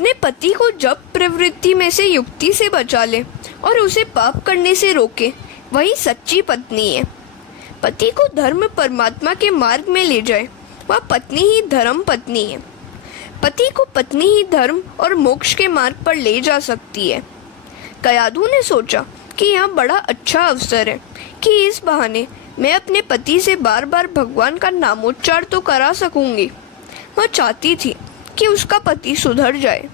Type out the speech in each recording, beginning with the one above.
अपने पति को जब प्रवृत्ति में से युक्ति से बचा ले और उसे पाप करने से रोके, वही सच्ची पत्नी है। पति को धर्म परमात्मा के मार्ग में ले जाए, वह पत्नी ही धर्म पत्नी है। पति को पत्नी ही धर्म और मोक्ष के मार्ग पर ले जा सकती है। कयाधु ने सोचा कि यह बड़ा अच्छा अवसर है कि इस बहाने मैं अपने पति से बार बार भगवान का नामोच्चार तो करा सकूंगी। वह चाहती थी कि उसका पति सुधर जाए।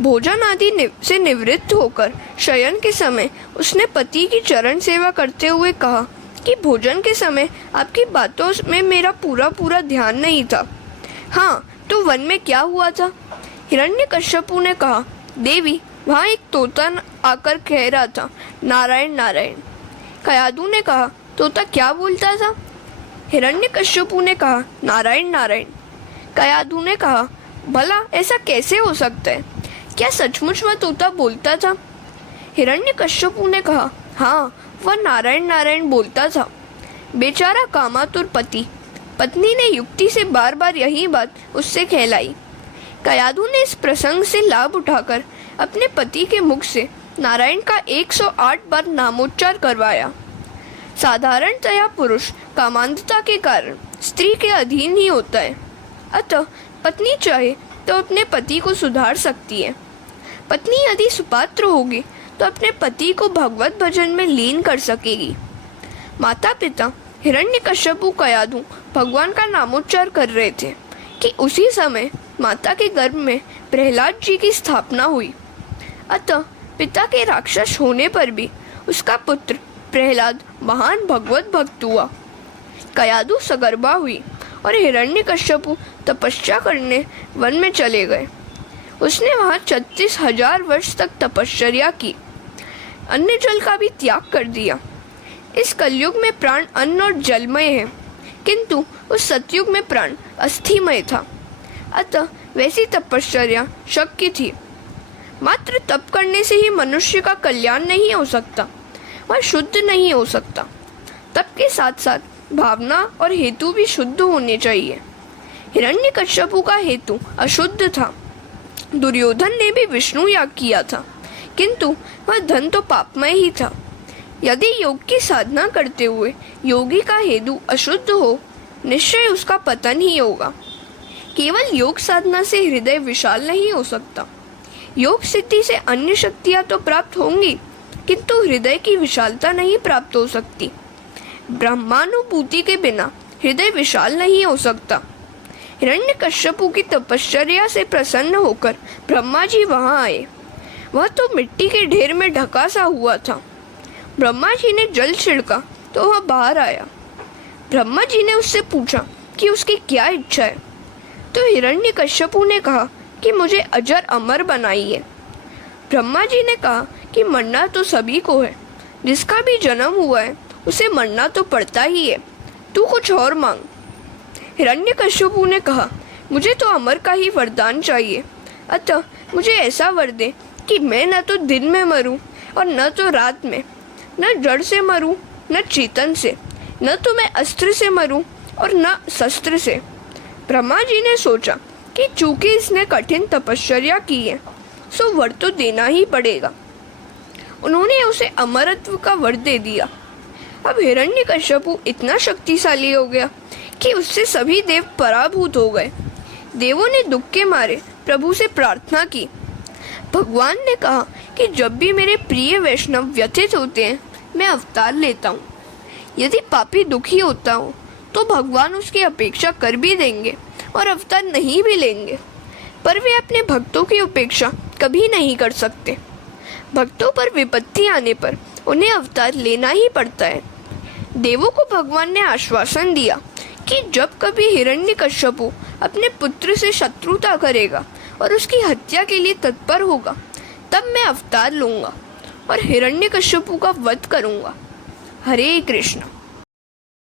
भोजन आदि से निवृत्त होकर शयन के समय उसने पति की चरण सेवा करते हुए कहा कि भोजन के समय आपकी बातों में मेरा पूरा ध्यान नहीं था। हाँ, तो वन में क्या हुआ था? हिरण्यकश्यपु ने कहा, देवी, वहाँ एक तोता आकर कह रहा था, नारायण नारायण। कयाधु ने कहा, तोता क्या बोलता था? हिरण्यकश्यपु ने कहा, नारायण नारायण। कयाधु ने कहा, भला ऐसा कैसे हो सकता है? क्या सचमुच वह तोता बोलता था? हिरण्यकश्यपु ने कहा, हाँ, वह नारायण नारायण बोलता था। बेचारा कामातुर पति। पत्नी ने युक्ति से बार बार यही बात उससे कहलाई। कयाधु ने इस प्रसंग से लाभ उठाकर अपने पति के मुख से नारायण का 108 बार नामोच्चार करवाया। साधारणतया पुरुष कामांधता के कारण स्त्री के अधीन ही होता है, अतः पत्नी चाहे तो अपने पति को सुधार सकती है। पत्नी यदि सुपात्र होगी तो अपने पति को भगवत भजन में लीन कर सकेगी। माता पिता हिरण्यकश्यपु कयाधु भगवान का नामोच्चार कर रहे थे कि उसी समय माता के गर्भ में प्रहलाद जी की स्थापना हुई। अतः पिता के राक्षस होने पर भी उसका पुत्र प्रहलाद महान भगवत भक्त हुआ। कयाधु सगर्भा हुई और हिरण्यकश्यपु तपस्या करने वन में चले गए। उसने वहाँ 36,000 वर्ष तक तपश्चर्या की, अन्न जल का भी त्याग कर दिया। इस कलयुग में प्राण अन्न और जलमय है, किंतु उस सतयुग में प्राण अस्थिमय था। अतः वैसी तपश्चर्या शक्य थी। मात्र तप करने से ही मनुष्य का कल्याण नहीं हो सकता, वह शुद्ध नहीं हो सकता। तप के साथ साथ भावना और हेतु भी शुद्ध होने चाहिए। हिरण्यकश्यपु का हेतु अशुद्ध था। दुर्योधन ने भी विष्णु याग किया था, किंतु वह धन तो पापमय ही था। यदि योग की साधना करते हुए योगी का हेतु अशुद्ध हो, निश्चय उसका पतन ही होगा। केवल योग साधना से हृदय विशाल नहीं हो सकता। योग सिद्धि से अन्य शक्तियां तो प्राप्त होंगी, किंतु हृदय की विशालता नहीं प्राप्त हो सकती। ब्रह्मानुभूति के बिना हृदय विशाल नहीं हो सकता। हिरण्यकश्यपु की तपश्चर्या से प्रसन्न होकर ब्रह्मा जी वहां आए। वह तो मिट्टी के ढेर में ढका सा हुआ था। ब्रह्मा जी ने जल छिड़का तो वह बाहर आया। ब्रह्मा जी ने उससे पूछा कि उसकी क्या इच्छा है। तो हिरण्यकश्यपु ने कहा कि मुझे अजर अमर बनाइए। ब्रह्मा जी ने कहा कि मरना तो सभी को है, जिसका भी जन्म हुआ है उसे मरना तो पड़ता ही है, तू कुछ और मांग। हिरण्यकश्यपु ने कहा, मुझे तो अमर का ही वरदान चाहिए, अतः मुझे ऐसा वर दे कि मैं न तो दिन में मरूं और न तो रात में, न जड़ से मरूं न चेतन से, न तो मैं अस्त्र से मरूं और न शस्त्र से। ब्रह्मा जी ने सोचा कि चूंकि इसने कठिन तपश्चर्या की है, सो वर तो देना ही पड़ेगा। उन्होंने उसे अमरत्व का वर दे दिया। अब हिरण्यकश्यपु इतना शक्तिशाली हो गया कि उससे सभी देव पराभूत हो गए। देवों ने दुख के मारे प्रभु से प्रार्थना की। भगवान ने कहा कि जब भी मेरे प्रिय वैष्णव व्यथित होते हैं, मैं अवतार लेता हूँ। यदि पापी दुखी होता हो तो भगवान उसकी अपेक्षा कर भी देंगे और अवतार नहीं भी लेंगे, पर वे अपने भक्तों की उपेक्षा कभी नहीं कर सकते। भक्तों पर विपत्ति आने पर उन्हें अवतार लेना ही पड़ता है। देवों को भगवान ने आश्वासन दिया कि जब कभी हिरण्यकश्यपु अपने पुत्र से शत्रुता करेगा और उसकी हत्या के लिए तत्पर होगा, तब मैं अवतार लूंगा और हिरण्यकश्यपु का वध करूंगा। हरे कृष्ण।